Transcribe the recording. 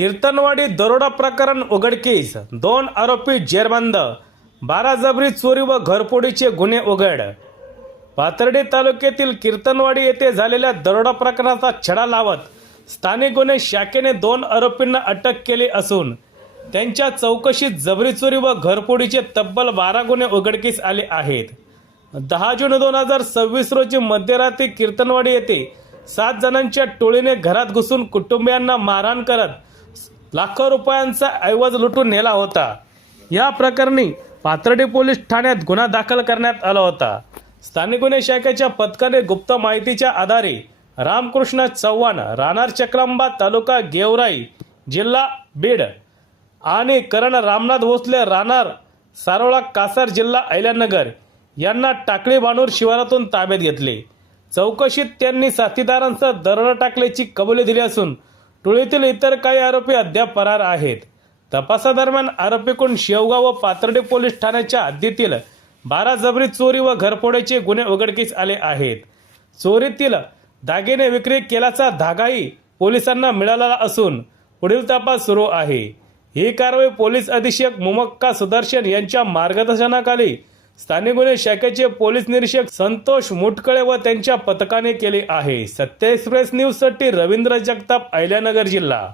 कीर्तनवाडी दरोडा प्रकरण उघडकीस, 2 आरोपी जेरबंद, 12 जबरी चोरी व घरफोडीचे गुन्हे उघड। पाथर्डी तालुक्यातील कीर्तनवाडी येथे झालेल्या दरोडा प्रकरणाचा छडा लावत स्थानिक गुन्हे शाखेने 2 आरोपींना अटक केली असून त्यांच्या चौकशीत जबरी चोरी व घरफोडीचे तब्बल 12 गुन्हे उघडकीस आले आहेत। 10 जून 2026 रोजी मध्यरात्री कीर्तनवाडी येथे 7 जणांच्या टोळीने घरात घुसून कुटुंबियांना मारहाण करत लाखो रुपयांचा ऐवज लुटून नेला होता। या प्रकरणी पाथर्डी पोलीस ठाण्यात गुन्हा दाखल करण्यात आला होता। स्थानिक गुन्हे शाखेच्या पथकाने गुप्त माहितीच्या आधारे रामकृष्ण चव्हाण, राहणार चक्रंबा, तालुका गेवराई, जिल्हा बीड आणि करण रामनाथ भोसले, राहणार सारोळा कासार, जिल्हा अहिल्यानगर यांना टाकळी बाणूर शिवारातून ताब्यात घेतले। चौकशीत त्यांनी साथीदारांसह दरोडा टाकल्याची कबुली दिली असून टोळीतील इतर काही आरोपी अद्याप फरार आहेत। तपासादरम्यान आरोपीकडून शेवगाव व पाथर्डी पोलीस ठाण्याच्या हद्दीतील 12 जबरी चोरी व घरफोडीचे गुन्हे उघडकीस आले आहेत। चोरीतील दागिने विक्री केल्याचा धागाही पोलिसांना मिळाला असून पुढील तपास सुरू आहे। ही कारवाई पोलीस अधीक्षक मुमक्का सुदर्शन यांच्या मार्गदर्शनाखाली स्थानिक गुन्हे शाखेचे पोलीस निरीक्षक संतोष मुटकळे व त्यांच्या पथकाने केली आहे। सत्य एक्सप्रेस न्यूज साठी रवींद्र जगताप, अहिल्यानगर जिल्हा।